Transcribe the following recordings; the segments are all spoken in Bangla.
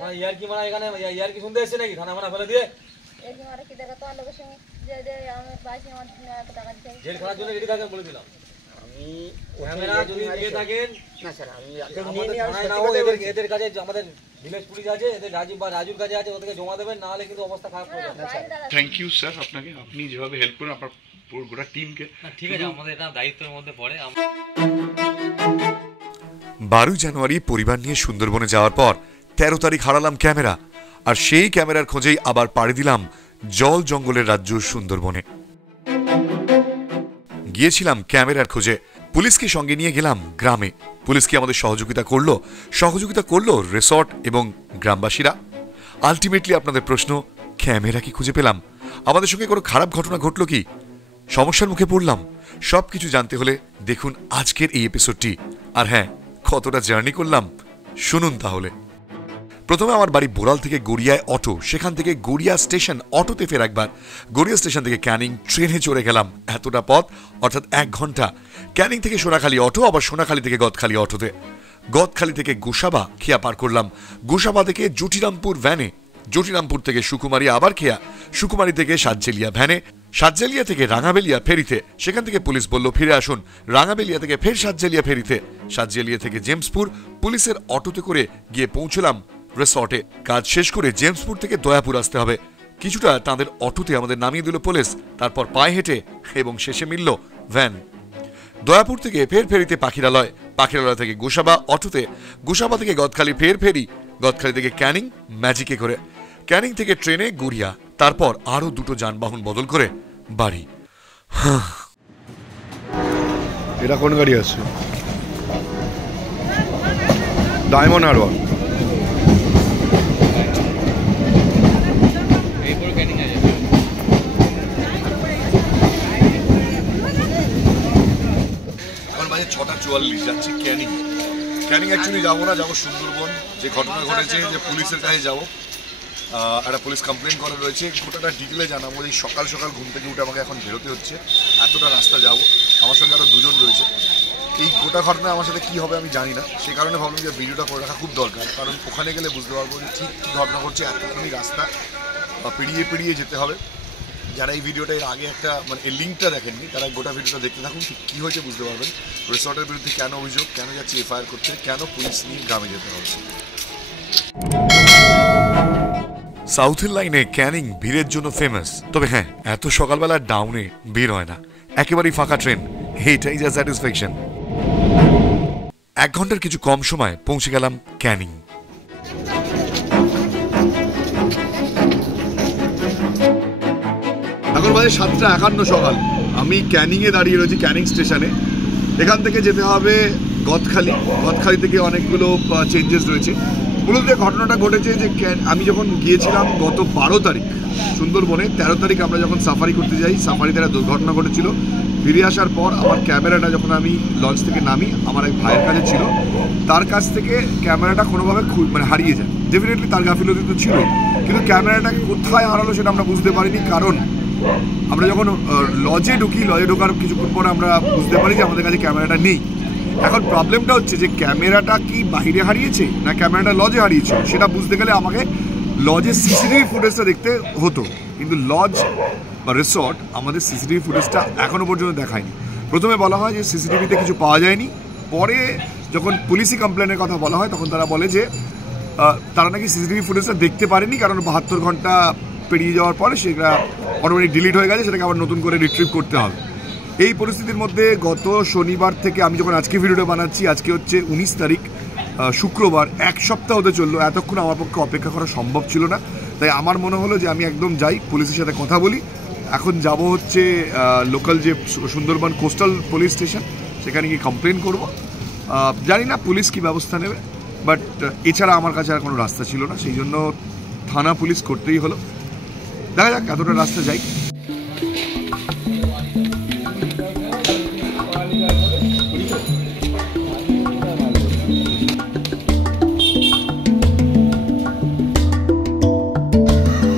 আমার ইয়ার কি মানা এখানে ইয়ার কি শুনতে এসেছে নাকি খানা মানা ফেলে দিয়ে এই যে মারা কি দেখা তো লোকের সঙ্গে যে আমার বাইসে আমার এত টাকা দিতে জেল খানার জন্য রেডি থাকেন বলে দিলাম আমি ক্যামেরা যদি নিয়ে থাকেন না স্যার আমি আমাদের থানায় নাও এদের কাছে আমাদের ভিলেজ পুলিশ আছে এদের রাজীব বা রাজুর কাছে আছে ওদেরকে জমা দেবেন না হলে কিন্তু অবস্থা খারাপ হয়ে যাবে থ্যাংক ইউ স্যার আপনাকে আপনি যেভাবে হেল্প করেন আপনার পুরো গোটা টিমকে ঠিক আছে আমাদের এটা দায়িত্বের মধ্যে পড়ে 12 জানুয়ারি পরিবার নিয়ে সুন্দরবনে যাওয়ার পর 13 তারিখ হারালাম ক্যামেরা আর সেই ক্যামেরার খোঁজেই আবার পাড়ি দিলাম জল জঙ্গলের রাজ্য সুন্দরবনে গিয়েছিলাম ক্যামেরার খোঁজে পুলিশকে সঙ্গে নিয়ে গেলাম গ্রামে পুলিশকে আমাদের সহযোগিতা করলো রিসর্ট এবং গ্রামবাসীরা আলটিমেটলি আপনাদের প্রশ্ন ক্যামেরা কি খুঁজে পেলাম আমাদের সঙ্গে কোনো খারাপ ঘটনা ঘটলো কি সমস্যার মুখে পড়লাম সবকিছু জানতে হলে দেখুন আজকের এই এপিসোডটি আর হ্যাঁ কতটা জার্নি করলাম শুনুন তাহলে প্রথমে আমার বাড়ি বোরাল থেকে গড়িয়ায় অটো সেখান থেকে গড়িয়া স্টেশন অটোতে ফের একবার গড়িয়া স্টেশন থেকে ক্যানিং ট্রেনে চড়ে গেলাম এতটা পথ অর্থাৎ 1 ঘন্টা ক্যানিং থেকে সোনাখালী অটো আবার সোনাখালী থেকে গদখালি অটোতে গদখালি থেকে গোসাবা খেয়া পার করলাম গোসাবা থেকে জটিরামপুর ভ্যানে জটিরামপুর থেকে সুকুমারী আবার খেয়া সুকুমারী থেকে সাতজেলিয়া ভ্যানে সাতজেলিয়া থেকে রাঙাবেলিয়া ফেরিতে সেখান থেকে পুলিশ বলল ফিরে আসুন রাঙাবেলিয়া থেকে ফের সাতজেলিয়া ফেরিতে সাতজেলিয়া থেকে জেমসপুর পুলিশের অটোতে করে গিয়ে পৌঁছলাম রিসর্টে কাজ শেষ করে জেমসপুর থেকে দয়াপুর আসতে হবে কিছুটা তাদের অটোতে আমাদের নামিয়ে দিল পুলিশ তারপর পায়ে হেঁটে এবং শেষে মিলল ভ্যান দয়াপুর থেকে ফের ফেরিতে পাখিরালয় থেকে গোসাবা অটোতে গোসাবা থেকে গদখালি ফের ফেরি গদখালি থেকে ক্যানিং ম্যাজিকে করে ক্যানিং থেকে ট্রেনে গড়িয়া তারপর আরো দুটো যানবাহন বদল করে বাড়ি এটা কোন গাড়ি আছে ডায়মন্ড হারবার বাজে 6:44 যাচ্ছি ক্যানিং অ্যাকচুয়ালি যাবো না যাবো সুন্দরবন যে ঘটনা ঘটেছে যে পুলিশের কাছে যাবো একটা পুলিশ কমপ্লেন করা রয়েছে গোটাটা ডিটেলে জানাবো এই সকাল সকাল ঘুম থেকে উঠে আমাকে এখন বেরোতে হচ্ছে এতটা রাস্তা যাবো আমার সঙ্গে আরও দুজন রয়েছে এই গোটা ঘটনা আমার সাথে কী হবে আমি জানি না সেই কারণে ভাবলাম যে ভিডিওটা করে রাখা খুব দরকার কারণ ওখানে গেলে বুঝতে পারবো যে ঠিক কী ঘটনা ঘটছে এতখানি রাস্তা পেরিয়ে যেতে হবে যারা এই ভিডিওটা এর আগে একটা মানে এই লিঙ্কটা দেখেননি তারা গোটা ভিডিওটা দেখতে থাকুন ঠিক কী হয়েছে বুঝতে পারবেন রিসর্টের বিরুদ্ধে কেন অভিযোগ কেন যাচ্ছি এফআইআর করতে কেন পুলিশ নিয়ে গ্রামে যেতে হবে সাউথের লাইনে ক্যানিং ভিড়ের জন্য ফেমাস তবে হ্যাঁ এত সকালবেলা ডাউনে ভিড় হয় না একেবারেই ফাঁকা ট্রেন এইটাই যা স্যাটিসফ্যাকশন 1 ঘন্টার কিছু কম সময় পৌঁছে গেলাম ক্যানিং এখন বাজে 7:51 সকাল আমি ক্যানিংয়ে দাঁড়িয়ে রয়েছি ক্যানিং স্টেশনে এখান থেকে যেতে হবে গদখালি থেকে অনেকগুলো চেঞ্জেস রয়েছে মূলত যে ঘটনাটা ঘটেছে যে আমি যখন গিয়েছিলাম গত 12 তারিখ সুন্দরবনে 13 তারিখ আমরা যখন সাফারি করতে যাই সাফারিতে একটা দুর্ঘটনা ঘটেছিল ফিরে আসার পর আমার ক্যামেরাটা যখন আমি লঞ্চ থেকে নামি আমার এক ভাইয়ের কাছে ছিল তার কাছ থেকে ক্যামেরাটা কোনোভাবে মানে হারিয়ে যায় ডেফিনেটলি তার গাফিলতি তো ছিল কিন্তু ক্যামেরাটা কোথায় হারালো সেটা আমরা বুঝতে পারিনি কারণ আমরা যখন লজে ঢোকার কিছুক্ষণ পরে আমরা বুঝতে পারি যে আমাদের কাছে ক্যামেরাটা নেই এখন প্রবলেমটা হচ্ছে যে ক্যামেরাটা কি বাইরে হারিয়েছে না ক্যামেরাটা লজে হারিয়েছে সেটা বুঝতে গেলে আমাকে লজের সিসিটিভি ফুটেজটা দেখতে হতো কিন্তু লজ বা রিসর্ট আমাদের সিসিটিভি ফুটেজটা এখনও পর্যন্ত দেখায়নি প্রথমে বলা হয় যে সিসিটিভিতে কিছু পাওয়া যায়নি পরে যখন পুলিশি কমপ্লেনের কথা বলা হয় তখন তারা বলে যে তারা নাকি সিসিটিভি ফুটেজটা দেখতে পারেনি কারণ 72 ঘন্টা পেরিয়ে যাওয়ার পরে সেটা অটোমেটিক ডিলিট হয়ে গেছে সেটাকে আবার নতুন করে রিট্রিভ করতে হবে এই পরিস্থিতির মধ্যে গত শনিবার থেকে আমি যখন আজকে ভিডিওটা বানাচ্ছি আজকে হচ্ছে 19 তারিখ শুক্রবার 1 সপ্তাহ হতে চললো এতক্ষণ আমার পক্ষে অপেক্ষা করা সম্ভব ছিল না তাই আমার মনে হলো যে আমি একদম যাই পুলিশের সাথে কথা বলি এখন যাব হচ্ছে লোকাল যে সুন্দরবন কোস্টাল পুলিশ স্টেশন সেখানে গিয়ে কমপ্লেন করব জানি না পুলিশ কি ব্যবস্থা নেবে বাট এছাড়া আমার কাছে আর কোনো রাস্তা ছিল না সেই জন্য থানা পুলিশ করতেই হলো দেখা যাক এতটা রাস্তা যাই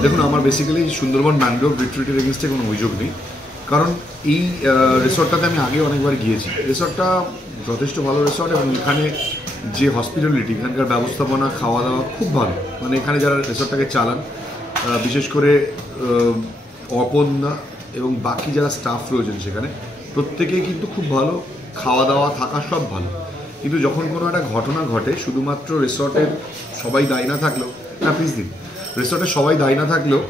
দেখুন আমার বেসিক্যালি সুন্দরবন ম্যানগ্রোভ রিট্রিটের এগেনস্টে কোনো অভিযোগ নেই কারণ এই রিসর্টটাতে আমি আগে অনেকবার গিয়েছি রিসর্টটা যথেষ্ট ভালো রিসর্ট এবং এখানে যে হসপিটালিটি, এখানকার ব্যবস্থাপনা, খাওয়া দাওয়া খুব ভালো। মানে এখানে যারা রিসর্টটাকে চালান, বিশেষ করে অপর্ণা এবং বাকি যারা স্টাফ রয়েছেন সেখানে, প্রত্যেকেই কিন্তু খুব ভালো, খাওয়া দাওয়া থাকা সব ভালো। কিন্তু যখন কোনো একটা ঘটনা ঘটে, শুধুমাত্র রিসর্টের সবাই দায়ী না থাকলেও, না প্লিজ দিন, রিসর্টের সবাই দায়ী না থাকলেও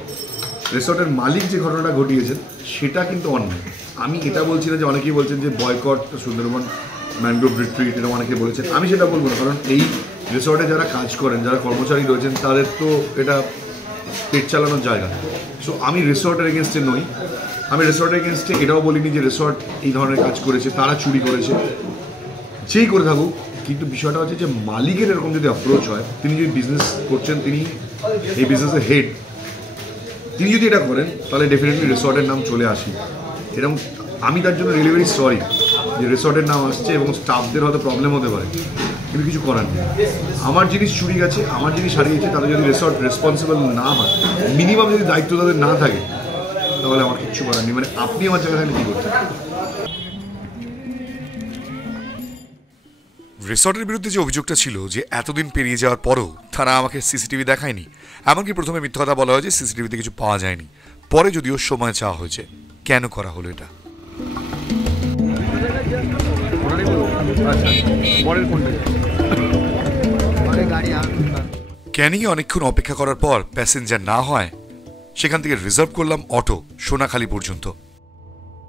রিসর্টের মালিক যে ঘটনাটা ঘটিয়েছেন সেটা কিন্তু অন্যায়। আমি এটা বলছি না যে অনেকেই বলছেন যে বয়কট সুন্দরবন ম্যানগ্রোভ রিট্রিট, এটা অনেকে বলেছেন, আমি সেটা বলবো না। কারণ এই রিসর্টে যারা কাজ করেন, যারা কর্মচারী রয়েছেন, তাদের তো এটা পেট চালানোর জায়গা। সো আমি রিসর্টের এগেনস্টে নই। আমি রিসর্টের এগেনস্টে এটাও বলিনি যে রিসর্ট এই ধরনের কাজ করেছে, তারা চুরি করেছে, যেই করে থাকুক। কিন্তু বিষয়টা হচ্ছে যে মালিকের এরকম যদি অ্যাপ্রোচ হয়, তিনি যদি বিজনেস করছেন, তিনি এই বিজনেসের হেড, তিনি যদি এটা করেন, তাহলে ডেফিনেটলি রিসর্টের নাম চলে আসে। এরকম আমি তার জন্য রিয়েলি ভেরি সরি যে রিসর্টের নাম আসছে, এবং স্টাফদের হয়তো প্রবলেম হতে পারে, কিন্তু কিছু করার নেই। আমার জিনিস চুরি গেছে, আমার জিনিস হারিয়েছে, তাদের যদি রিসর্ট রেসপন্সিবল না হয়, মিনিমাম যদি দায়িত্ব তাদের না থাকে, তাহলে আমার কিচ্ছু করার নেই। মানে আপনি আমার জায়গায় থাকলে কী করতেন? রিসর্টের বিরুদ্ধে যে অভিযোগটা ছিল যে এতদিন পেরিয়ে যাওয়ার পরও তারা আমাকে সিসিটিভি দেখায়নি, এমনকি প্রথমে মিথ্যা কথা বলা হয়েছে, সিসিটিভিতে কিছু পাওয়া যায়নি। পরে যদিও সময় চাওয়া হয়েছে। কেন করা হলো এটা? ক্যানিংয়ে অনেকক্ষণ অপেক্ষা করার পর প্যাসেঞ্জার না হয়, সেখান থেকে রিজার্ভ করলাম অটো সোনাখালি পর্যন্ত।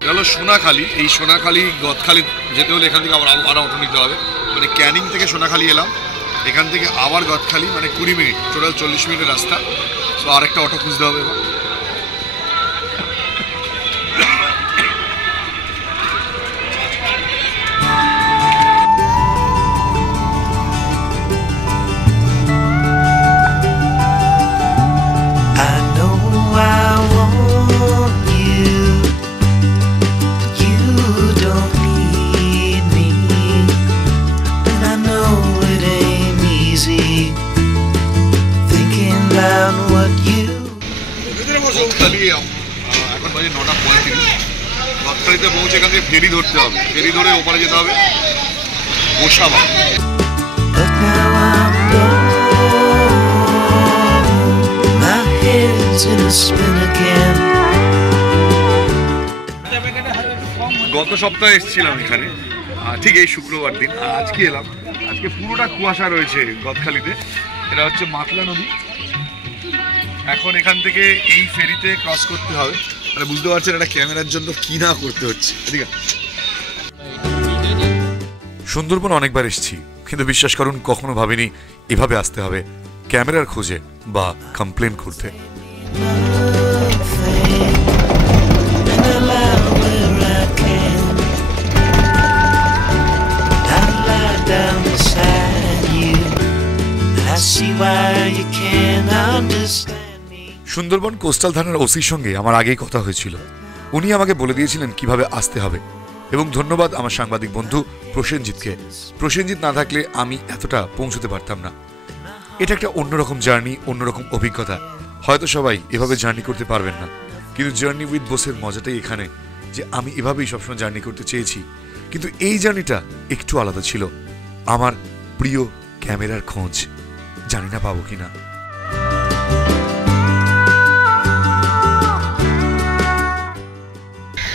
গেল সোনাখালি, এই সোনাখালি গদখালি যেতে হলে এখান থেকে আবার অটো নিতে হবে। মানে ক্যানিং থেকে সোনাখালি এলাম, এখান থেকে আবার গদখালি, মানে 20 মিনিট, টোটাল 40 মিনিটের রাস্তা। সো আরেকটা অটো খুঁজতে হবে এবার। এখন বাজে 9:35। গদখালিতে পৌঁছে এখান থেকে ফেরি ধরতে হবে, ফেরি ধরে ওপারে যেতে হবে গোসাবা। গত সপ্তাহে এসেছিলাম এখানে, ঠিক এই শুক্রবার দিন। আজকে এলাম। আজকে পুরোটা কুয়াশা রয়েছে গদখালিতে। এটা হচ্ছে মাতলা নদী। এখন এখান থেকে এই ফেরিতে ক্রস করতে হবে। মানে বুঝতে পারছেন এটা ক্যামেরার জন্য কি না করতে হচ্ছে। এদিকে সুন্দরবন অনেকবার এসেছি, কিন্তু বিশ্বাস করুন কখনো ভাবিনি এভাবে আসতে হবে ক্যামেরার খোঁজে বা কমপ্লেন করতে। সুন্দরবন কোস্টাল থানার ওসির সঙ্গে আমার আগেই কথা হয়েছিল। উনি আমাকে বলে দিয়েছিলেন কিভাবে আসতে হবে, এবং ধন্যবাদ আমার সাংবাদিক বন্ধু প্রসেনজিৎকে। প্রসেনজিৎ না থাকলে আমি এতটা পৌঁছতে পারতাম না। এটা একটা অন্যরকম জার্নি, অন্যরকম অভিজ্ঞতা। হয়তো সবাই এভাবে জার্নি করতে পারবেন না, কিন্তু জার্নি উইথ বোসের মজাটাই এখানে যে আমি এভাবেই সবসময় জার্নি করতে চেয়েছি। কিন্তু এই জার্নিটা একটু আলাদা ছিল। আমার প্রিয় ক্যামেরার খোঁজ, জানি না পাবো কিনা।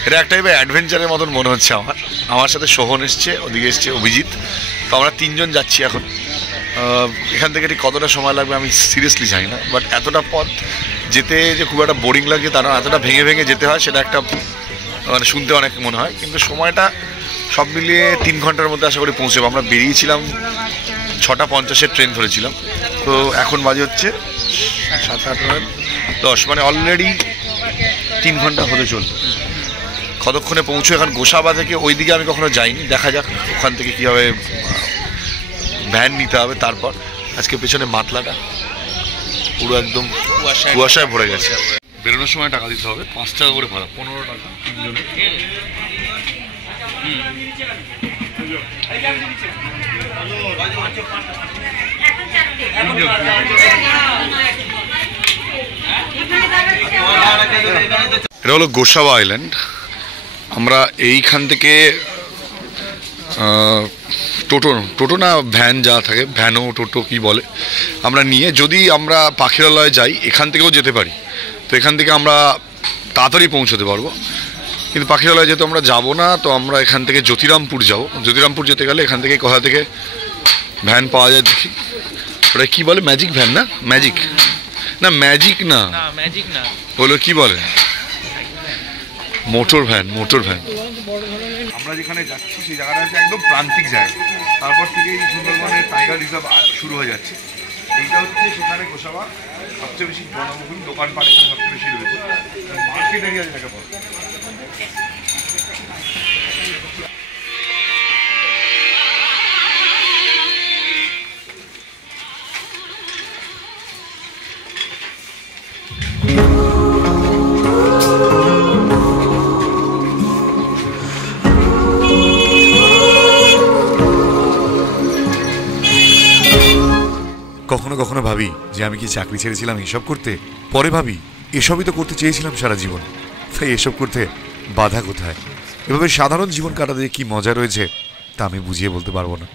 এটা একটা অ্যাডভেঞ্চারের মতন মনে হচ্ছে আমার সাথে সোহন এসছে, ওদিকে এসছে অভিজিৎ। তো আমরা 3 জন যাচ্ছি এখন। এখান থেকে ঠিক কতটা সময় লাগবে আমি সিরিয়াসলি জানি না, বাট এতটা পথ যেতে যে খুব একটা বোরিং লাগে তা না, এতটা ভেঙে ভেঙে যেতে হয় সেটা একটা মানে শুনতে অনেক মনে হয়, কিন্তু সময়টা সব মিলিয়ে 3 ঘন্টার মধ্যে আশা করি পৌঁছবো। আমরা বেরিয়েছিলাম 6:50 ট্রেন ধরেছিলাম, তো এখন বাজে হচ্ছে 7, 8, 9, 10, মানে অলরেডি 3 ঘন্টা হতে চলবে। কতক্ষণে পৌঁছে এখন গোসাবা থেকে ওইদিকে আমি কখনো যাইনি, দেখা যাক ওখান থেকে কীভাবে ভ্যান নিতে হবে। তারপর আজকে পেছনে মাতলাটা পুরো একদম কুয়াশায় ভরে গেছে। বেরোনোর সময় টাকা দিতে হবে, 5 টাকা করে ভাড়া, 15 টাকা 3 জনের। এটা হলো গোসাবা আইল্যান্ড। আমরা এইখান থেকে টোটো টোটো না ভ্যান যা থাকে, ভ্যানও টোটো কি বলে, আমরা নিয়ে যদি আমরা পাখিরালয়ে যাই, এখান থেকেও যেতে পারি, তো এখান থেকে আমরা তাড়াতাড়ি পৌঁছতে পারবো। কিন্তু পাখিরালয়ে যেহেতু আমরা যাব না, তো আমরা এখান থেকে জ্যোতিরামপুর যাব। জ্যোতিরামপুর যেতে গেলে এখান থেকে কোথা থেকে ভ্যান পাওয়া যায় দেখি, ওটা কি বলে, ম্যাজিক ভ্যান না? ম্যাজিক না, ম্যাজিক না, ম্যাজিক না, বলো কি বলে, মোটর ভ্যান, মোটর ভ্যান। আমরা যেখানে যাচ্ছি সেই জায়গাটা হচ্ছে একদম প্রান্তিক জায়গা, তারপর থেকে এই সুন্দরবনের টাইগার রিজার্ভ শুরু হয়ে যাচ্ছে। এইটা হচ্ছে সেখানে গোসাবা সবচেয়ে বেশি জনবহুল, দোকানপাট এখানে সবচেয়ে বেশি রয়েছে, মার্কেট এরিয়া যেটাকে বলে। কখনো কখনো ভাবি যে আমি কি চাকরি ছেড়েছিলাম এসব করতে, পরে ভাবি এসবই তো করতে চেয়েছিলাম সারা জীবন, তাই এসব করতে বাধা কোথায়। এভাবে সাধারণ জীবন কাটাতে কি মজা রয়েছে তা আমি বুঝিয়ে বলতে পারবো না।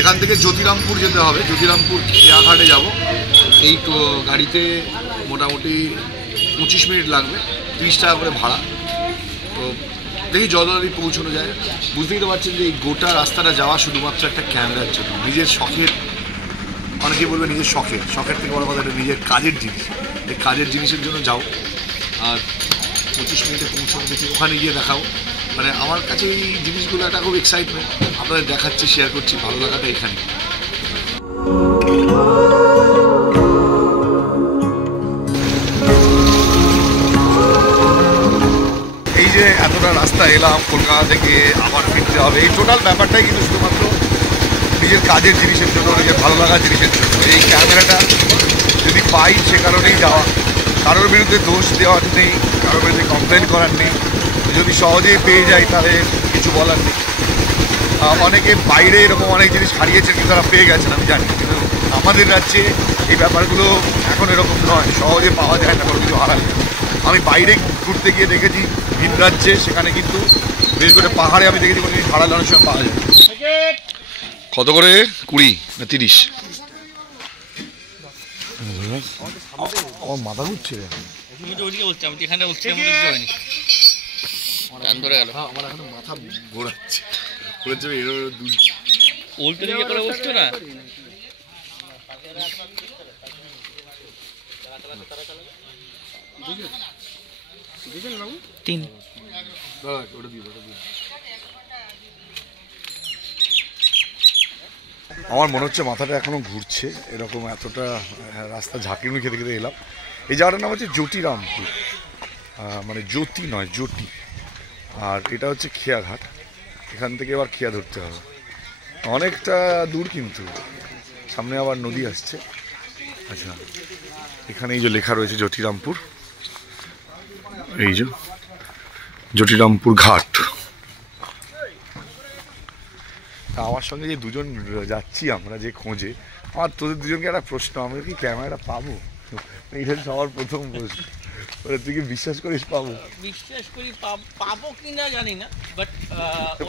এখান থেকে জ্যোতিরামপুর যেতে হবে, জ্যোতিরামপুর খেয়াঘাটে যাব। এই গাড়িতে মোটামুটি 25 মিনিট লাগবে, 30 টাকা করে ভাড়া। তো দেখি যত তাড়াতাড়ি পৌঁছানো যায়। বুঝতেই তো পারছেন যে এই গোটা রাস্তাটা যাওয়া শুধুমাত্র একটা ক্যামেরার জন্য, নিজের শখের, অনেকেই বলবে নিজের শখের থেকে বড় কথা এটা নিজের কাজের জিনিস। এই কাজের জিনিসের জন্য যাও, আর 25 মিনিটে পৌঁছানো, দেখি ওখানে গিয়ে দেখাও। মানে আমার কাছে এই জিনিসগুলো একটা খুব এক্সাইটমেন্ট, আপনাদের দেখাচ্ছি, শেয়ার করছি, ভালো লাগাটা এখানে। এই যে এতটা রাস্তা এলাম কলকাতা থেকে, আবার ফিরতে হবে, এই টোটাল ব্যাপারটাই কিন্তু শুধুমাত্র নিজের কাজের জিনিসের জন্য, নিজের ভালো লাগার জিনিসের জন্য। এই ক্যামেরাটা যদি পাই সে কারণেই যাওয়া, কারোর বিরুদ্ধে দোষ দেওয়ার নেই, কারোর বিরুদ্ধে কমপ্লেন করার নেই। যদি সহজেই পেয়ে যাই তাহলে কিছু বলার নেই। অনেকে বাইরে এরকম অনেক জিনিস হারিয়েছেন কিন্তু তারা পেয়ে গেছেন, আমি জানি। কিন্তু আমাদের রাজ্যে এই ব্যাপারগুলো এখন এরকম নয়, সহজে পাওয়া যায় না কোনো কিছু হারালে। আমি বাইরে ঘুরতে গিয়ে দেখেছি ভিন রাজ্যে, সেখানে কিন্তু বিশেষ করে পাহাড়ে আমি দেখেছি কোনো জিনিস হারালে অনেক সময় পাওয়া যায়। কত করে? 20 না 30? আমার মাথা ঘুরছে। তুমি তো ওইদিকে বলছি, আমি এখানে বলছি, আমি বুঝতে পারিনি। টান ধরে গেল, আমার এখন মাথা ঘোরাচ্ছে, উল্টো দিকে করে বসছো না। তিন আমার মনে হচ্ছে মাথাটা এখনো ঘুরছে, এরকম এতটা রাস্তা ঝাঁকিনি খেতে খেতে এলাম। এই জায়গাটার নাম হচ্ছে জ্যোতিরামপুর, মানে জ্যোতি নয়, জ্যোতি। আর এটা হচ্ছে খেয়াঘাট, এখান থেকে আবার খেয়া ধরতে হবে, অনেকটা দূর, কিন্তু সামনে আবার নদী আসছে। আচ্ছা, এখানে এই যে লেখা রয়েছে জ্যোতিরামপুর, এই যে জ্যোতিরামপুর ঘাট। আমার সঙ্গে যে দুজন যাচ্ছি আমরা যে খোঁজে, আমার তোদের দুজনকে একটা প্রশ্ন, আমরা কি ক্যামেরাটা পাবো? এটা সবার প্রথম প্রশ্ন। তুই কি বিশ্বাস করিস পাবো? বিশ্বাস করি পাবো কিনা জানি না, বাট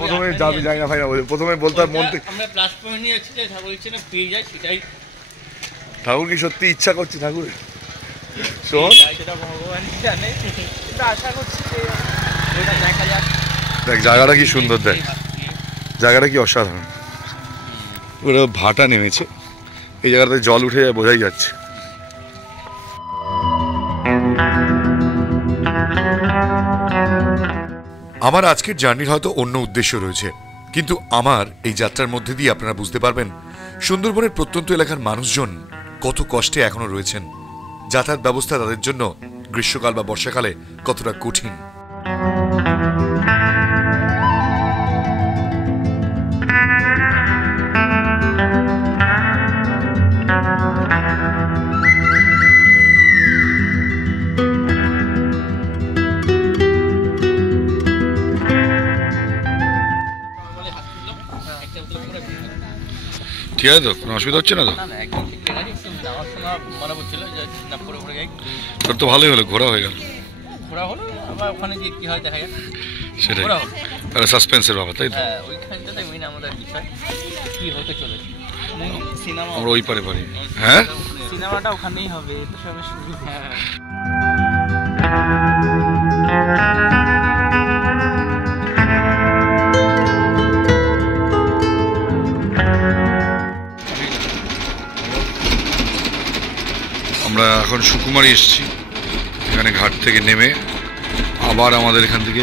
প্রথমে যাবি যাই না ভাই না, প্রথমে বলতে মন থেকে আমরা প্লাস পয়েন্ট নিয়ে যাচ্ছি, ঠাকুর ইচ্ছে না পেয়ে যায়, সেটাই। ঠাকুর কি সত্যি ইচ্ছা করছে ঠাকুর? শোন, সেটা ভগবান জানে, কিন্তু আশা করছি যে দেখা যাক। দেখ জায়গাটা কি সুন্দর, দেখ জায়গাটা কি অসাধারণ। ওরা ভাটা নেমেছে, এই জায়গাটাতে জল উঠে যায়, বোঝাই যাচ্ছে। আমার আজকের জার্নির হয়তো অন্য উদ্দেশ্য রয়েছে, কিন্তু আমার এই যাত্রার মধ্যে দিয়ে আপনারা বুঝতে পারবেন সুন্দরবনের প্রত্যন্ত এলাকার মানুষজন কত কষ্টে এখনো রয়েছেন। যাতায়াত ব্যবস্থা তাদের জন্য গ্রীষ্মকাল বা বর্ষাকালে কতটা কঠিন। ঠিক আছে তো, কোনো অসুবিধা হচ্ছে না তো? না না একদম ঠিকঠাক আছে, একটু যাওয়ার সময় মনে পড়ছিল যে না পরে পরে যাই, তোর তো ভালোই হলো, ঘোরা হয়ে গেল। ঘোরা হলো, আবার ওখানে গিয়ে কী হয় দেখা যাক। সেটাই, ঘোরা হলো, তাহলে সাসপেন্সের ব্যাপার, তাই তো? হ্যাঁ ওইখানটাতে মেন আমাদের বিষয় কী হতে চলেছে। সিনেমা আমরা ওই পারে পারি। হ্যাঁ, সিনেমাটা ওখানেই হবে, এটা সবে শুরু। হ্যাঁ আমরা এখন সুকুমারি এসেছি। এখানে ঘাট থেকে নেমে আবার আমাদের এখান থেকে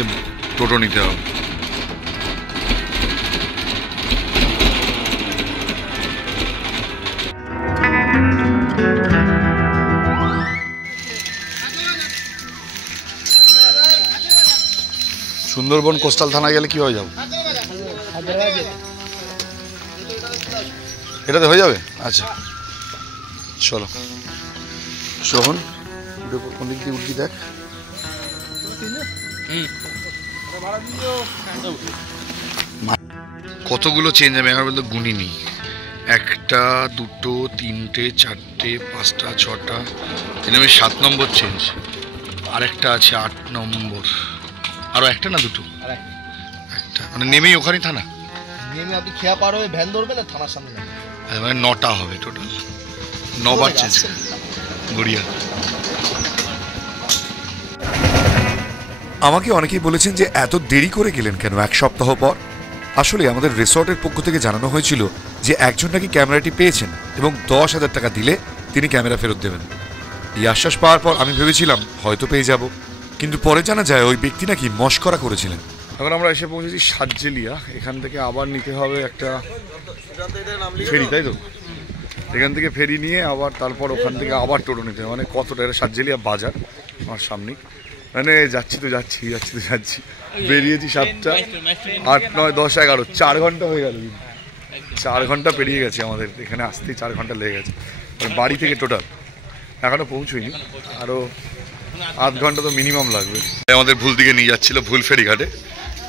টোটো নিতে হবে। সুন্দরবন কোস্টাল থানায় গেলে কীভাবে যাবো? এটাতে হয়ে যাবে? আচ্ছা চলো। শোভন, কোন দিক দিয়ে উঠবি দেখ। কতগুলো চেঞ্জ আমি এখন পর্যন্ত গুনিনি। 1টা 2টো 3টে 4টে 5টা 6টা, আমি 7 নম্বর চেঞ্জ। আরেকটা আছে 8 নম্বর। আরো একটা না 2টো? একটা, মানে নেমেই ওখানেই থানা? নেমে আপনি খেয়া পার হয়ে ভ্যান ধরবেন আর থানার সামনে যাবেন। মানে 9টা হবে টোটাল, 9 বার চেঞ্জ। গড়িয়া। আমাকে অনেকেই বলেছেন যে এত দেরি করে গেলেন কেন 1 সপ্তাহ পর। আসলে আমাদের রিসর্টের পক্ষ থেকে জানানো হয়েছিল যে একজন নাকি ক্যামেরাটি পেয়েছেন এবং 10,000 টাকা দিলে তিনি ক্যামেরা ফেরত দেবেন। এই আশ্বাস পাওয়ার পর আমি ভেবেছিলাম হয়তো পেয়ে যাব, কিন্তু পরে জানা যায় ওই ব্যক্তি নাকি মশকরা করেছিলেন। এখন আমরা এসে পৌঁছেছি সাতজেলিয়া। এখান থেকে আবার নিতে হবে একটা ফেরি, তাই তো? এখান থেকে ফেরি নিয়ে আবার তারপর ওখান থেকে আবার টোটো নিতে হবে। মানে কতটা, এটা সাতজেলিয়া বাজার আমার সামনে। মানে যাচ্ছি তো যাচ্ছি, বেরিয়েছি 7টা, 8, 9, 10, 11, 4 ঘন্টা হয়ে গেল। 4 ঘন্টা পেরিয়ে গেছে আমাদের, এখানে আসতেই 4 ঘন্টা লেগে গেছে বাড়ি থেকে টোটাল। এখনো পৌঁছইনি, আরও আধ ঘন্টা তো মিনিমাম লাগবে। আমাদের ভুল দিকে নিয়ে যাচ্ছিল, ভুল ফেরিঘাটে।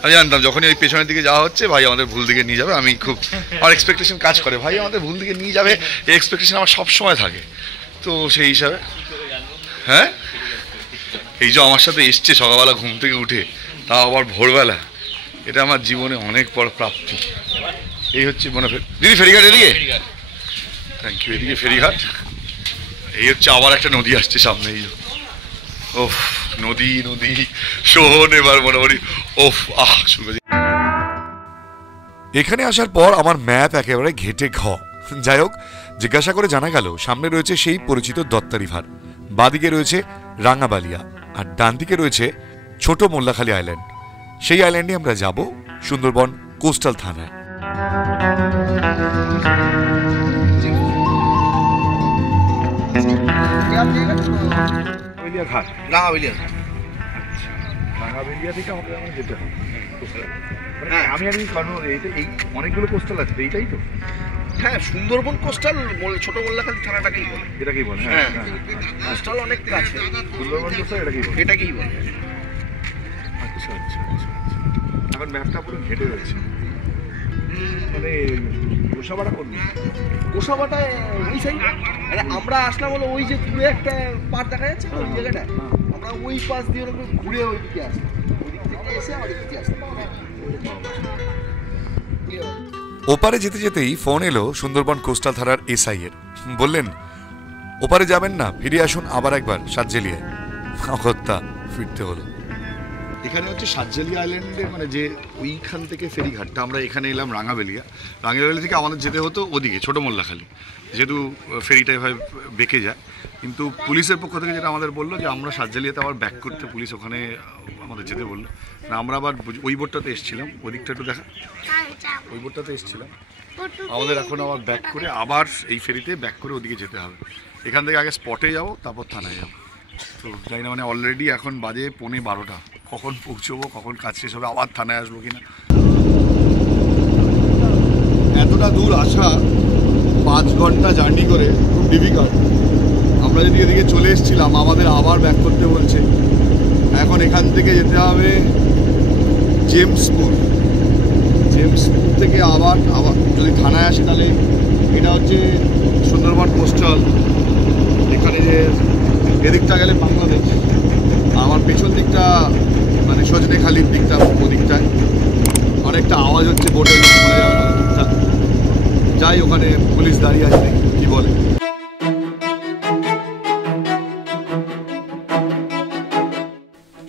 আমি জানতাম যখনই ওই পেছনের দিকে যাওয়া হচ্ছে ভাই আমাদের ভুল দিকে নিয়ে যাবে। আমি খুব, আমার এক্সপেকটেশন কাজ করে, ভাই আমাদের ভুল দিকে নিয়ে যাবে, এই এক্সপেকটেশন আমার সবসময় থাকে। তো সেই হিসাবে হ্যাঁ, এই যে আমার সাথে এসছে সকালবেলা ঘুম থেকে উঠে, তাও আবার ভোরবেলা, এটা আমার জীবনে অনেক বড় প্রাপ্তি। এই হচ্ছে মনে দিদি ফেরিঘাট এদিকে, থ্যাংক ইউ। এদিকে ফেরিঘাট, এই হচ্ছে আবার একটা নদী আসছে সামনে। এই ওফ, নদী নদী শোন, এবার মনে করি ওফ শুরু। এখানে আসার পর আমার ম্যাপ একেবারে ঘেটে ঘ। যাই হোক, জিজ্ঞাসা করে জানা গেল সামনে রয়েছে সেই পরিচিত দত্তা রিভার, বাদিকে রয়েছে রাঙাবালিয়া, আর ডান দিকে রয়েছে ছোট মোল্লাখালী আইল্যান্ড। সেই আইল্যান্ডে আমরা যাব সুন্দরবন কোস্টাল থানায়। ঘাট রাঙাবেলিয়া। রাঙাবেলিয়া থেকে আমাদের যেতে হবে। আমি এই অনেকগুলো কোস্টাল আছে, এইটাই তো? হ্যাঁ, সুন্দরবন কোস্টাল, ছোট মোল্লাখালী থানাটাকেই বলে। এটাকেই বলে? হ্যাঁ, কোস্টাল অনেক কাছে। সুন্দরবন কোস্টাল এটাকেই বলে। আচ্ছা আচ্ছা আচ্ছা। এখন ম্যাপটা পুরো ঘেটে রয়েছে। মানে গোসাবাটা করবি? গোসাবাটায় ওই সাইড, মানে আমরা আসলাম হলো ওই যে দূরে একটা পাড় দেখা যাচ্ছে ওই জায়গাটা, আমরা ওই পাশ দিয়ে ঘুরে ওই দিকে আসলাম, ওই দিক থেকে এসে আমার দিকে আসলাম। ওপারে যেতে যেতেই ফোন এলো সুন্দরবন কোস্টাল থানার এসআই এর। বললেন ওপারে যাবেন না, ফিরে আসুন আবার একবার সাতজেলিয়ায়। অগত্যা ফিরতে হলো। এখানে হচ্ছে সাতজেলিয়া আইল্যান্ডের, মানে যে ওইখান থেকে ফেরিঘাটটা, আমরা এখানে এলাম রাঙাবেলিয়া। রাঙাবেলিয়া থেকে আমাদের যেতে হতো ওদিকে ছোটো মোল্লাখালী, যেহেতু ফেরিটা এভাবে বেঁকে যায়। কিন্তু পুলিশের পক্ষ থেকে যেটা আমাদের বললো যে আমরা সাতজেলিয়াতে আবার ব্যাক করতে, পুলিশ ওখানে আমাদের যেতে বললো না। আমরা আবার ওই বোটটাতে এসেছিলাম, ওদিকটা একটু দেখা, ওই বোটটাতে এসেছিলাম। আমাদের এখন আবার ব্যাক করে আবার এই ফেরিতে ব্যাক করে ওদিকে যেতে হবে। এখান থেকে আগে স্পটে যাব, তারপর থানায় যাব। তো জানি না, মানে অলরেডি এখন বাজে 11:30। কখন পৌঁছবো, কখন কাজ শেষ হবে, আবার থানায় আসবো কিনা। এতটা দূর আসা 5 ঘন্টা জার্নি করে খুব ডিফিকাল্ট। আমরা যদি এদিকে চলে এসেছিলাম, আমাদের আবার ব্যাক করতে বলছে। এখন এখান থেকে যেতে হবে জেমসপুর থেকে আবার যদি থানায় আসে তাহলে এটা হচ্ছে সুন্দরবন কোস্টাল। এখানে যে এদিকটা গেলে বাংলাদেশ, আমার পেছন দিকটা মানে সজনেখালির দিকটা, ওদিকটায় অনেকটা আওয়াজ হচ্ছে, বোটে শোনা যাবে না ঠিকঠাক। যাই, ওখানে পুলিশ দাঁড়িয়ে আছে, কি বলে।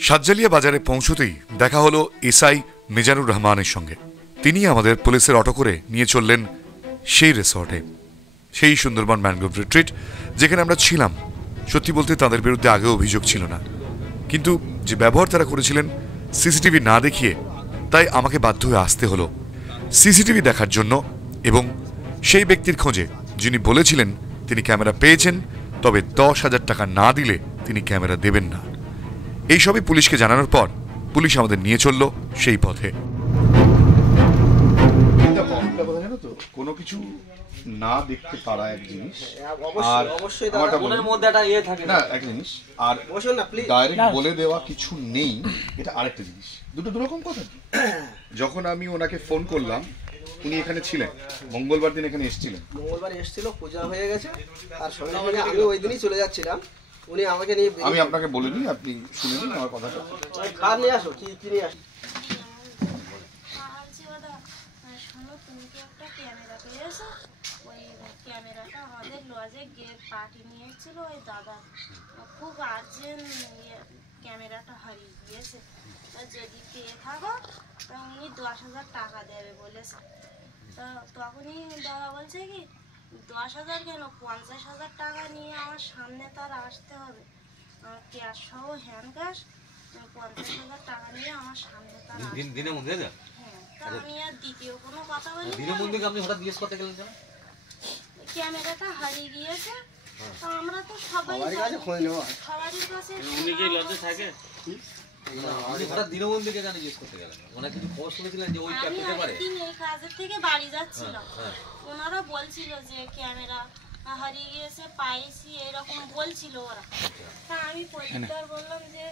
সাতজালিয়া বাজারে পৌঁছতেই দেখা হলো এসআই মিজানুর রহমানের সঙ্গে। তিনি আমাদের পুলিশের অটো করে নিয়ে চললেন সেই রিসর্টে, সেই সুন্দরবন ম্যানগ্রোভ রিট্রিট যেখানে আমরা ছিলাম। সত্যি বলতে তাদের বিরুদ্ধে আগেও অভিযোগ ছিল না, কিন্তু যে ব্যবহার তারা করেছিলেন সিসিটিভি না দেখিয়ে, তাই আমাকে বাধ্য হয়ে আসতে হলো সিসিটিভি দেখার জন্য এবং সেই ব্যক্তির খোঁজে যিনি বলেছিলেন তিনি ক্যামেরা পেয়েছেন, তবে 10,000 টাকা না দিলে তিনি ক্যামেরা দেবেন না। এইসবই পুলিশকে জানানোর পর পুলিশ আমাদের নিয়ে চলল সেই পথে। কোনো কিছু না দেখতে পারা এক জিনিস, অবশ্যই অবশ্যই দাদা, মনের মধ্যে একটা ইয়ে থাকে না এক জিনিস, আর বসুন না প্লিজ। ডাইরেক্ট বলে দেওয়া কিছু নেই, এটা আরেকটা জিনিস। দুটো দুরকম কথা। যখন আমি ওনাকে ফোন করলাম, উনি এখানে ছিলেন, মঙ্গলবার দিন এখানে এসেছিলেন। মঙ্গলবার এসেছিল, পূজা হয়ে গেছে, আর সঙ্গে সঙ্গে আমি ওই দিনই চলে যাচ্ছিলাম। উনি আমাকে নিয়ে আমি আপনাকে বলে দিই, আপনি শুনে নিন আমার কথাটা। খাবার নিয়ে আসো, কি নিয়ে আসো। শোনো, তুমি কি একটা ক্যামেরা পেয়েছো? ওই ক্যামেরাটা আমাদের লজে গেট পার্টি নিয়ে এসেছিল ওই দাদা, খুব আর্জেন্ট ক্যামেরাটা হারিয়ে গিয়েছে। যদি পেয়ে থাকো তা উনি 10,000 টাকা দেবে বলেছে। তো তখনই দাদা বলছে কি 10,000 কেন, 50,000 টাকা নিয়ে আমার সামনে তার আসতে হবে, ক্যাশ সহ হ্যান্ড ক্যাশ 50,000 টাকা নিয়ে আমার সামনে তার দিনের মধ্যে। হ্যাঁ, তা আমি আর দ্বিতীয় কোনো কথা বলি দিনের মধ্যে আপনি হঠাৎ জিজ্ঞেস করতে গেলেন কেন? ক্যামেরাটা হারিয়ে গিয়েছে। তো আমরা তো সবাই সবারই কাছে খোঁজ নেওয়া। সবারই কাছে উনি কি লজে থাকে? আপনি হঠাৎ দিনবন্ধু কেন জিজ্ঞেস করতে গেলেন? ওনার কিছু খবর শুনেছিলেন যে ওই আমি ক্যাপ্টেতে পারে? একদিন এই কাজের থেকে বাড়ি যাচ্ছিলাম, হ্যাঁ। ওনারা বলছিল যে ক্যামেরা হারিয়ে গিয়েছে, পাইছি এরকম বলছিল ওরা। তা আমি পরিষ্কার বললাম যে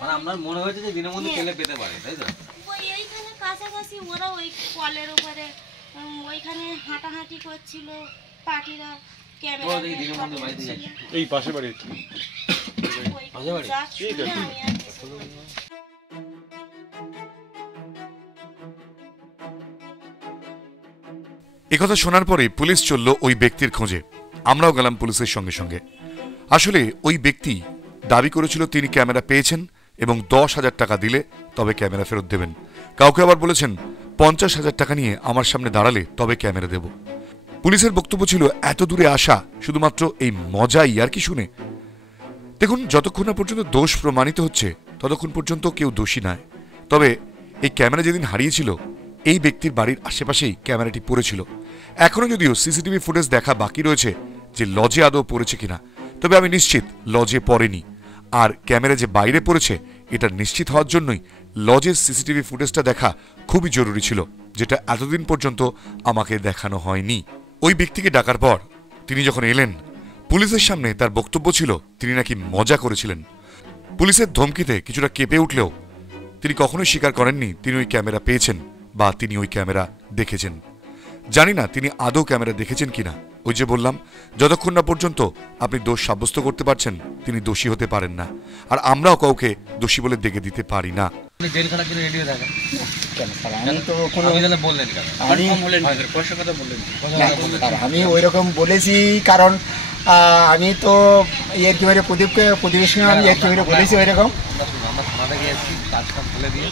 মানে আপনার মনে হয়েছে যে দিনবন্ধু পেলে পেতে পারে, তাই তো? ওই এইখানে কাছাকাছি ওরা ওই কলের উপরে ওইখানে হাঁটাহাঁটি করছিল পার্টিরা, ক্যামেরা দিনবন্ধু বাড়িতে যাচ্ছে এই পাশে বাড়ি। একথা শোনার পরে পুলিশ চলল ওই ব্যক্তির খোঁজে। আমরাও গেলাম পুলিশের সঙ্গে সঙ্গে। আসলে ওই ব্যক্তি দাবি করেছিল তিনি ক্যামেরা পেয়েছেন এবং 10,000 টাকা দিলে তবে ক্যামেরা ফেরত দেবেন। কাউকে আবার বলেছেন 50,000 টাকা নিয়ে আমার সামনে দাঁড়ালে তবে ক্যামেরা দেব। পুলিশের বক্তব্য ছিল এত দূরে আসা শুধুমাত্র এই মজাই আর কি শুনে। দেখুন, যতক্ষণ না পর্যন্ত দোষ প্রমাণিত হচ্ছে ততক্ষণ পর্যন্ত কেউ দোষী নয়। তবে এই ক্যামেরা যেদিন হারিয়েছিল এই ব্যক্তির বাড়ির আশেপাশেই ক্যামেরাটি পড়েছিল। এখনও যদিও সিসিটিভি ফুটেজ দেখা বাকি রয়েছে যে লজে আদৌ পড়েছে কিনা, তবে আমি নিশ্চিত লজে পড়েনি। আর ক্যামেরা যে বাইরে পড়েছে এটা নিশ্চিত হওয়ার জন্যই লজের সিসিটিভি ফুটেজটা দেখা খুবই জরুরি ছিল, যেটা এতদিন পর্যন্ত আমাকে দেখানো হয়নি। ওই ব্যক্তিকে ডাকার পর তিনি যখন এলেন, পুলিশের সামনে তার বক্তব্য ছিল তিনি নাকি মজা করেছিলেন। পুলিশের ধমকিতে কিছুটা কেঁপে উঠলেও তিনি কখনোই স্বীকার করেননি তিনি ওই ক্যামেরা পেয়েছেন বা তিনি ওই ক্যামেরা দেখেছেন। জানি না তিনি আদৌ ক্যামেরা দেখেছেন কিনা। ওই যে বললাম, যতক্ষণ না পর্যন্ত আপনি দোষ সাব্যস্ত করতে পারছেন তিনি দোষী হতে পারেন না, আর আমরাও কাউকে দোষী বলে দেখে দিতে পারি না। জেলখানা কিনে রেডি হয়ে থাকেন আমি তো কোনো বললেন কেন? আমি ওই রকম বলেছি, কারণ আমি তো এর কি প্রতিবেশ আমি এর কি বলেছি ওই রকম। আমরা থানা থেকে এসেছি, কাজ কাম ফেলে দিয়ে,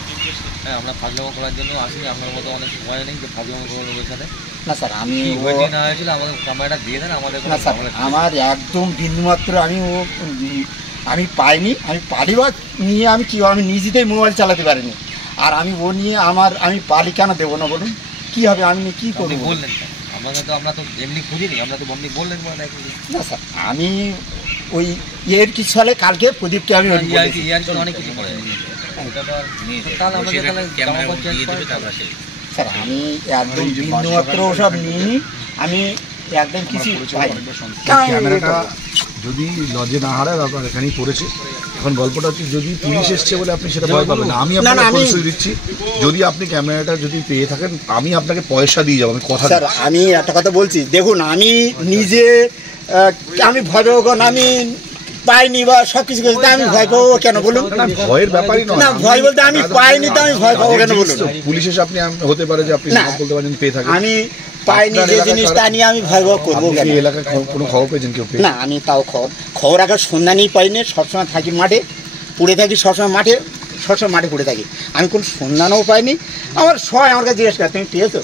হ্যাঁ আমরা ফাজলামো করার জন্য আসিনি। আপনার মতো অনেক সময় নেই যে ফাজলামো করবো লোকের সাথে। না স্যার, আমি হয়েছে না হয়েছিল আমাদের ক্যামেরাটা দিয়ে দেন আমাদের। না স্যার, আমার একদম বিন্দুমাত্র আমি পাইনি। আমি পারিবার নিয়ে আমি কি আমি নিজেতেই মোবাইল চালাতে পারিনি, আর আমি ও নিয়ে আমি পারি কেন দেবো না বলুন? কী হবে, আমি কী করবো বললেন? আমরা তো এমনি খুঁজিনি, আমরা তো বন্ধু বললেন। না স্যার, আমি ওই এর কিছু সালে কালকে প্রদীপকে আমি অনেক কিছু করে স্যার, আমি একদম বিন্দুমাত্র ওসব নিইনি। আমি একদম কিছু ক্যামেরাটা যদি লজে না হারায়, তারপর এখানেই পড়েছে। এখন গল্পটা হচ্ছে যদি পুলিশ এসছে বলে আপনি সেটা ভয় পাবেন না। আমি আপনাকে পরিচয় দিচ্ছি, যদি আপনি ক্যামেরাটা যদি পেয়ে থাকেন আমি আপনাকে পয়সা দিয়ে যাবো, আমি কথা স্যার আমি একটা কথা বলছি, দেখুন আমি নিজে আমি ভয় পাবো কারণ আমি পাইনি বা সব কিছু আমি ভয় পাবো কেন বলুন? না ভয়ের ব্যাপারই নয়, না ভয় বলতে আমি পাইনি তো আমি ভয় পাবো কেন বলুন? পুলিশ এসে আপনি হতে পারে যে আপনি বলতে পারেন পেয়ে থাকেন, আমি পাইনি যে জিনিসটা নিয়ে আমি ভয় করবো কেন? এলাকায় কোনো খবর পেয়েছেন কেউ? না আমি তাও খবর রাখার সন্ধানই পাইনি, সবসময় থাকি মাঠে পড়ে থাকি, সবসময় মাঠে পড়ে থাকি, আমি কোনো সন্ধানও পাইনি। আমার সবাই আমার কাছে জিজ্ঞেস করে তুমি পেয়েছো?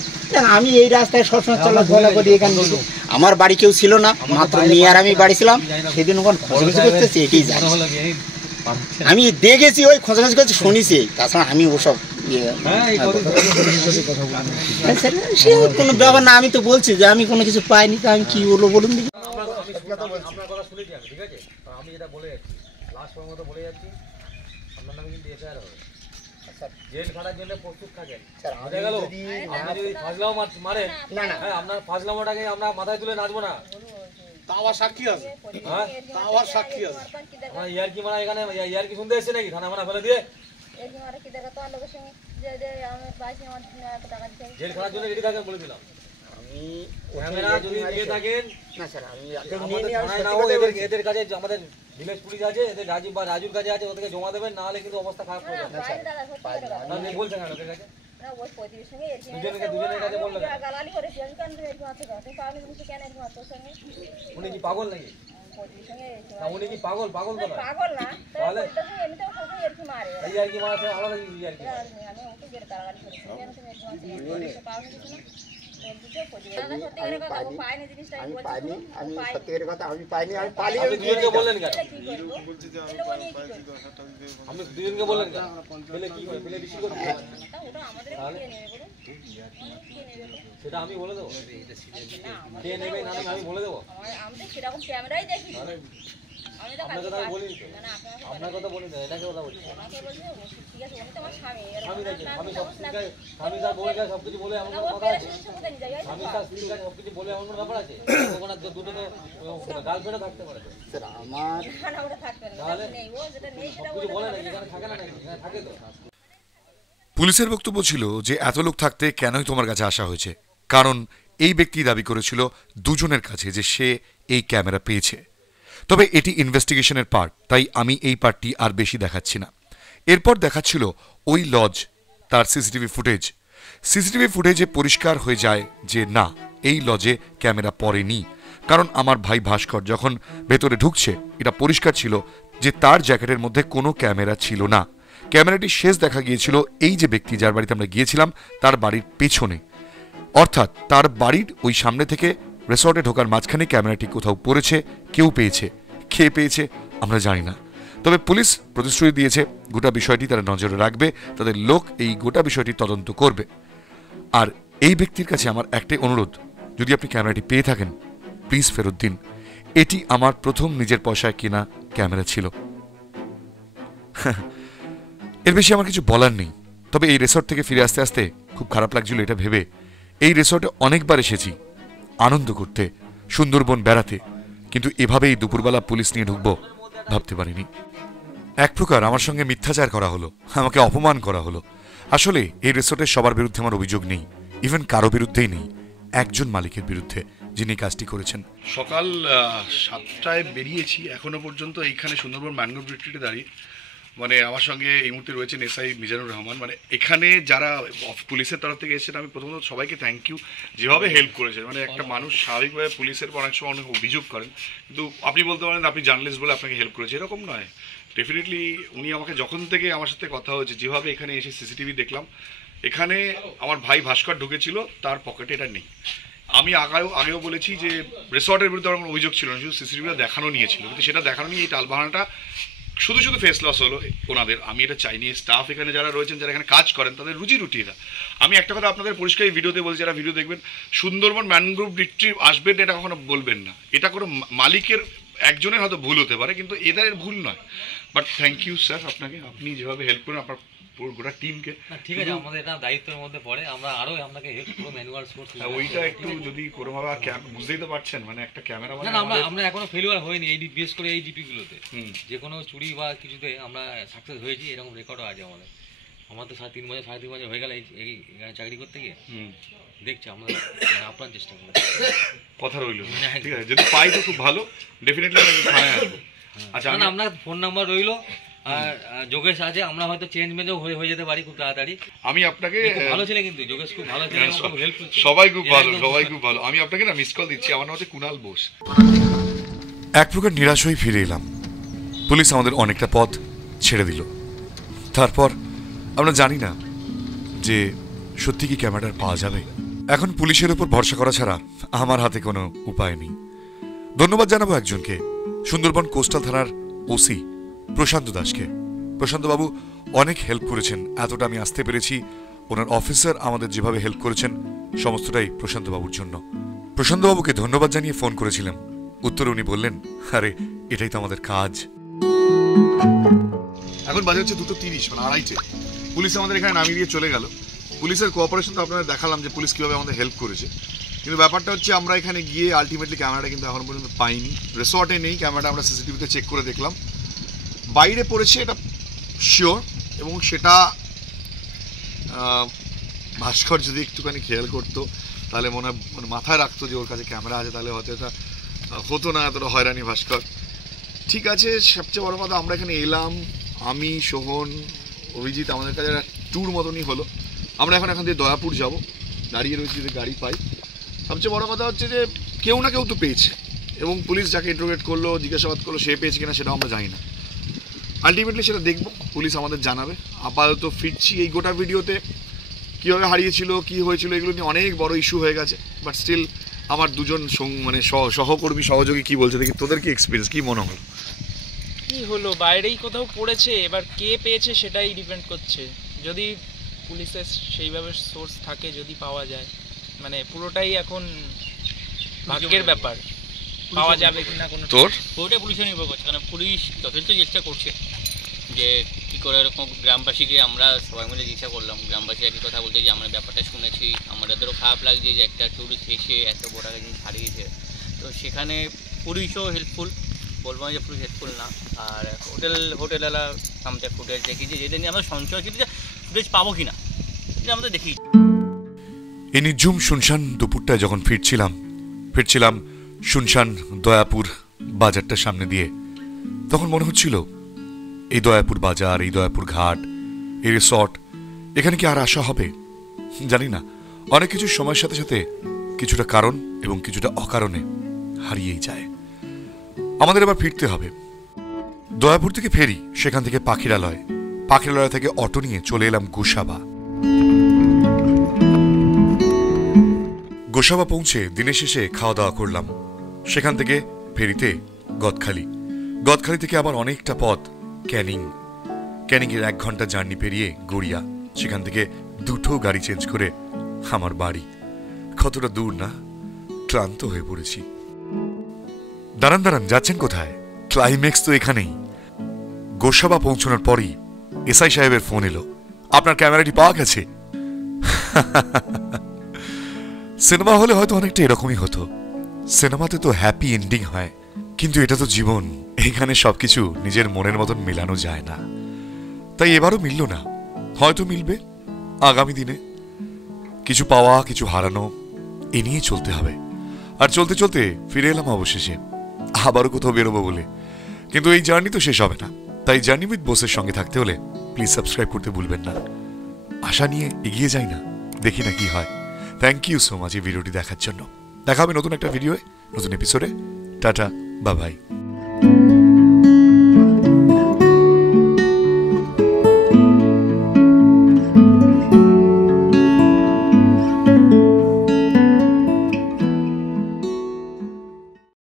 আমি এই রাস্তায় সবসময় চলাফেরা করি, এখান থেকে আমার বাড়ি কেউ ছিল না, মাত্র নিয়ে আর আমি বাড়ি ছিলাম, সেদিন ওখানে খোঁজাখুঁজি করতেছি এটাই জানি, আমি দেখেছি ওই খোঁজাখুঁজি করতে শুনেছি, তাছাড়া আমি ওসব সে কোনো ব্যাপার না। আমি তো বলছি যে আমি কোনো কিছু পাইনি, তো আমি কি বলবো বলুন দেখি। আপনার কথা শুনেছি আমি, ঠিক আছে, আমি যেটা বলে যাচ্ছি লাস্ট পর্যন্ত বলে যাচ্ছি, আপনার নামে কিন্তু এফআইআর হবে, জেল খাটার জন্য প্রস্তুত থাকেন। বুঝে গেল? আপনি যদি ফাজলাও মারেন, হ্যাঁ আপনার ফাজলামোটাকে আমরা মাথায় তুলে নাচবো না, তাওয়া সাক্ষী আছে, হ্যাঁ তাওয়া সাক্ষী আছে। আমার ইয়ারকি মারা এখানে ইয়ারকি শুনতে এসছে নাকি থানা মানা ফেলে দিয়ে? জেল খাটার জন্য রেডি থাকেন বলে দিলাম। ক্যামেরা যদি নিয়ে থাকেন আমাদের থানায় না হোক, এদের কাছে আমাদের ভিলেজ পুলিশ আছে, এদের রাজীব বা রাজুর কাছে আছে, ওদেরকে জমা দেবেন, না হলে কিন্তু অবস্থা খারাপ হয়ে যাবে। আপনি বলছেন কেন ওদের কাছে? দুজনের কাছে বললেন উনি কি পাগল নাকি? না উনি কি পাগল তো না, তাহলে এই আর কি মারা আলাদা আর কি। আপনি দুজনকে বললেন কেন? আপনি দুজনকে বললেন কেন? পেলে কি করে? পেলে বিক্রি করতে হবে? সেটা আমি বলে দেবো, কে নেবে না নেবে আমি বলে দেবো। আপনার কথা বলিনি তো, আপনার কথা বলিনি, এটাকে কথা বলছি আমি। দেখি আমি স্বামী তার বউয়ের কাছে সবকিছু বলে এমন কোনো কথা আছে? স্বামী তার স্ত্রীর কাছে সবকিছু বলে এমন কোনো ব্যাপার আছে? ওখানে দুটো তো গার্লফ্রেন্ডও থাকতে পারে, তাহলে সবকিছু বলে নাকি? এখানে থাকে না নাকি? এখানে থাকে তো। পুলিশের বক্তব্য ছিল যে এত লোক থাকতে কেনই তোমার কাছে আসা হয়েছে, কারণ এই ব্যক্তি দাবি করেছিল দুজনের কাছে যে সে এই ক্যামেরা পেয়েছে। তবে এটি ইনভেস্টিগেশনের পার্ট, তাই আমি এই পার্টটি আর বেশি দেখাচ্ছি না। এরপর দেখাচ্ছিল ওই লজ, তার সিসিটিভি ফুটেজে পরিষ্কার হয়ে যায় যে না, এই লজে ক্যামেরা পড়েনি, কারণ আমার ভাই ভাস্কর যখন ভেতরে ঢুকছে এটা পরিষ্কার ছিল যে তার জ্যাকেটের মধ্যে কোনো ক্যামেরা ছিল না। ক্যামেরাটি শেষ দেখা গিয়েছিল এই যে ব্যক্তি যার বাড়িতে আমরা গিয়েছিলাম তার বাড়ির পেছনে, অর্থাৎ তার বাড়ির ওই সামনে থেকে রিসর্টে ঢোকার মাঝখানে ক্যামেরাটি কোথাও পড়েছে, কেউ পেয়েছে, খেয়ে পেয়েছে আমরা জানি না। তবে পুলিশ প্রতিশ্রুতি দিয়েছে গোটা বিষয়টি তারা নজরে রাখবে, তাদের লোক এই গোটা বিষয়টি তদন্ত করবে। আর এই ব্যক্তির কাছে আমার একটাই অনুরোধ, যদি আপনি ক্যামেরাটি পেয়ে থাকেন প্লিজ ফেরত দিন। এটি আমার প্রথম নিজের পয়সায় কেনা ক্যামেরা ছিল। এর বেশি আমার কিছু বলার নেই। তবে এই রিসর্ট থেকে ফিরে আসতে আসতে খুব খারাপ লাগছিল এটা ভেবে, এই রিসর্টে অনেকবার এসেছি আনন্দ করতে, সুন্দরবন বেড়াতে, কিন্তু এভাবেই দুপুরবেলা পুলিশ নিয়ে ঢুকবো ভাবতে পারিনি। এক প্রকার আমার সঙ্গে মিথ্যাচার করা হলো, আমাকে অপমান করা হলো। আসলে এই রিসর্টের সবার বিরুদ্ধে আমার অভিযোগ নেই, ইভেন কারো বিরুদ্ধেই নেই, একজন মালিকের বিরুদ্ধে যিনি কাজটি করেছেন। সকাল 7টায় বেরিয়েছি, এখনো পর্যন্ত এইখানে সুন্দরবন ম্যানগ্রোভ রিট্রিটে দাঁড়িয়ে, মানে আমার সঙ্গে এই মুহূর্তে রয়েছেন এসআই মিজানুর রহমান। মানে এখানে যারা পুলিশের তরফ থেকে এসেছেন আমি প্রথমত সবাইকে থ্যাংক ইউ, যেভাবে হেল্প করেছেন। মানে একটা মানুষ স্বাভাবিকভাবে পুলিশের অনেক সময় অনেক অভিযোগ করেন, কিন্তু আপনি বলতে পারেন আপনি জার্নালিস্ট বলে আপনাকে হেল্প করেছে, এরকম নয়। ডেফিনেটলি উনি আমাকে যখন থেকে আমার সাথে কথা হয়েছে, যেভাবে এখানে এসে সিসিটিভি দেখলাম, এখানে আমার ভাই ভাস্কর ঢুকেছিল, তার পকেটে এটা নেই। আমি আগেও বলেছি যে রিসর্টের বিরুদ্ধে আমার কোনো অভিযোগ ছিল না, শুধু সিসিটিভিটা দেখানো নিয়েছিল, কিন্তু সেটা দেখানো নিয়ে এই টালবাহানাটা শুধু ফেস লস হলো ওনাদের। আমি এটা চাইনি, স্টাফ এখানে যারা রয়েছেন, যারা এখানে কাজ করেন, তাদের রুজি রুটি এটা। আমি একটা কথা আপনাদের পরিষ্কার এই ভিডিওতে বলছি, যারা ভিডিও দেখবেন, সুন্দরবন ম্যানগ্রোভ রিট্রিট আসবেন এটা কখনো বলবেন না, এটা কোনো মালিকের একজনের হয়তো ভুল হতে পারে, কিন্তু এদের ভুল নয়। বাট থ্যাংক ইউ স্যার আপনাকে, আপনি যেভাবে হেল্প করেন আপনার পুরো গোটা টিমকে। ঠিক আছে, আমাদের এটা দায়িত্বের মধ্যে পড়ে, আমরা আরো আপনাকে হেল্প করব ম্যানুয়াল সোর্স। ওইটা একটু যদি কোনোভাবে বুঝতেই তো পারছেন, মানে একটা ক্যামেরা না না, আমরা এখনো ফেলিওর হয়নি এই বিশেষ করে এই জিপি গুলোতে। যে কোনো চুরি বা কিছুতে আমরা সাকসেস হয়েছি, এরকম রেকর্ডও আছে আমাদের। আমার তো 3.5 বছর হয়ে গেল এই চাকরি করতে গিয়ে। দেখছি আমরা আপ্রাণ চেষ্টা করব। কথা রইল, ঠিক আছে, যদি পাই তো খুব ভালো, ডেফিনেটলি আমি থানায় আসবো। আচ্ছা, না আপনার ফোন নাম্বার রইলো, আর যোগেশ আছে, আমরা হয়তো চেঞ্জ মেজও হয়ে যেতে পারি খুব তাড়াতাড়ি। আমি আপনাকে ভালো ছিল, কিন্তু যোগেশ খুব ভালো ছিল, খুব হেল্পফুল, সবাই খুব ভালো, সবাই খুব ভালো। আমি আপনাকে না মিস কল দিচ্ছি, আমার নাম হচ্ছে কুণাল বোস। এক প্রকার নিরাশ হয়ে ফিরে এলাম। পুলিশ আমাদের অনেকটা পথ ছেড়ে দিল। তারপর আমরা জানি না যে সত্যি কি ক্যামেরাটা পাওয়া যাবে। এখন পুলিশের উপর ভরসা করা ছাড়া আমার হাতে কোনো উপায় নেই। ধন্যবাদ জানাবো একজনকে, সুন্দরবন কোস্টাল থানার ওসি প্রশান্ত দাসকে। প্রশান্ত বাবু অনেক হেল্প করেছেন, এতটা আমি আসতে পেরেছি। ওনার অফিসার আমাদের যেভাবে হেল্প করেছেন সমস্তটাই প্রশান্ত বাবুর জন্য। প্রশান্ত বাবুকে ধন্যবাদ জানিয়ে ফোন করেছিলাম, উত্তরে উনি বললেন, আরে এটাই তো আমাদের কাজ। এখন বাজে হচ্ছে 2:30, মানে 2:30। পুলিশ আমাদের এখানে নামিয়ে দিয়ে চলে গেল। পুলিশের কোঅপারেশন তো আপনারা দেখালাম যে পুলিশ কীভাবে আমাদের হেল্প করেছে, কিন্তু ব্যাপারটা হচ্ছে আমরা এখানে গিয়ে আলটিমেটলি ক্যামেরাটা কিন্তু এখন পর্যন্ত পাইনি। রিসর্টে নেই ক্যামেরাটা, আমরা সিসিটিভিতে চেক করে দেখলাম, বাইরে পড়েছে এটা শিওর। এবং সেটা ভাস্কর যদি একটুখানি খেয়াল করতো তাহলে মনে হয়, মানে মাথায় রাখতো যে ওর কাছে ক্যামেরা আছে, তাহলে হয়তো এটা হতো না এতটা হয়রানি ভাস্কর। ঠিক আছে, সবচেয়ে বড় কথা আমরা এখানে এলাম, আমি, সোহন, অভিজিৎ, আমাদের কাছে একটা ট্যুর মতনই হলো। আমরা এখান দিয়ে দয়াপুর যাব, দাঁড়িয়ে রয়েছি যদি গাড়ি পাই। সবচেয়ে বড় কথা হচ্ছে যে কেউ না কেউ তো পেয়েছে, এবং পুলিশ যাকে ইন্টারোগেট করলো, জিজ্ঞাসাবাদ করলো, সে পেয়েছে কিনা সেটাও আমরা জানি না। আলটিমেটলি সেটা দেখবো, পুলিশ আমাদের জানাবে। আপাতত ফিরছি। এই গোটা ভিডিওতে কীভাবে হারিয়েছিল, কী হয়েছিল, এগুলো নিয়ে অনেক বড় ইস্যু হয়ে গেছে। বাট স্টিল আমার দুজন মানে সহকর্মী, সহযোগী কী বলছে দেখি। তোদের কি এক্সপিরিয়েন্স, কী মনে হলো? কি হলো, বাইরেই কোথাও পড়েছে, এবার কে পেয়েছে সেটাই ডিপেন্ড করছে। যদি পুলিশের সেইভাবে সোর্স থাকে, যদি পাওয়া যায়, মানে পুরোটাই এখন ভাগ্যের ব্যাপার, পাওয়া যাবে কিনা কোনো। তোর পুরোটাই পুলিশে নির্ভর করছে, কারণ পুলিশ যথেষ্ট চেষ্টা করছে যে কী করে এরকম। গ্রামবাসীকে আমরা সবাই মিলে চেষ্টা করলাম, গ্রামবাসী একই কথা বলতে যে আমরা ব্যাপারটা শুনেছি, আমাদেরও খারাপ লাগছে যে একটা ট্যুরিস্ট এসে এত বড় একটা জিনিস হারিয়েছে। তো সেখানে পুলিশও হেল্পফুল, বলবো না যে পুলিশ হেল্পফুল না। আর হোটেলওয়ালা আমরা ফুটেজ দেখেছি, যেটা নিয়ে আমরা সঞ্চয় ছিল যে ফুটেজ পাবো কি না, এটা আমরা দেখি। এই নিঝুম শুনশান দুপুরটায় যখন ফিরছিলাম শুনশান দয়াপুর বাজারটার সামনে দিয়ে, তখন মনে হচ্ছিল এই দয়াপুর বাজার, এই দয়াপুর ঘাট, এই রিসর্ট, এখানে কি আর আসা হবে জানি না। অনেক কিছু সময়ের সাথে সাথে কিছুটা কারণ এবং কিছুটা অকারণে হারিয়েই যায়। আমাদের এবার ফিরতে হবে। দয়াপুর থেকে ফেরি, সেখান থেকে পাখিরালয় থেকে অটো নিয়ে চলে এলাম গোসাবা পৌঁছে দিনের শেষে খাওয়া দাওয়া করলাম। সেখান থেকে ফেরিতে গদখালি থেকে আবার অনেকটা পথ ক্যানিং এর 1 ঘন্টা জার্নি পেরিয়ে গড়িয়া, সেখান থেকে 2টো গাড়ি চেঞ্জ করে আমার বাড়ি। কতটা দূর না, ক্লান্ত হয়ে পড়েছি। দাঁড়ান, যাচ্ছেন কোথায়? ক্লাইম্যাক্স তো এখানেই। গোসাবা পৌঁছানোর পরই এসআই সাহেবের ফোন এলো, আপনার ক্যামেরাটি পাওয়া গেছে। সিনেমা হলে হয়তো অনেকটা এরকমই হতো, সিনেমাতে তো হ্যাপি এন্ডিং হয়, কিন্তু এটা তো জীবন, এখানে সবকিছু নিজের মনের মতন মেলানো যায় না। তাই এবারও মিলল না, হয়তো মিলবে আগামী দিনে। কিছু পাওয়া, কিছু হারানো, এ নিয়ে চলতে হবে। আর চলতে চলতে ফিরে এলাম অবশেষে, আবারও কোথাও বেরোবো বলে। কিন্তু এই জার্নি তো শেষ হবে না, তাই জার্নি উইথ বোসের সঙ্গে থাকতে হলে প্লিজ সাবস্ক্রাইব করতে ভুলবেন না। আশা নিয়ে এগিয়ে যাই না, দেখি না কি হয়। থ্যাংক ইউ সো মাচ এই ভিডিওটি দেখার জন্য। দেখা হবে নতুন একটা ভিডিওয়ে, নতুন এপিসোডে। Tata, bye bye.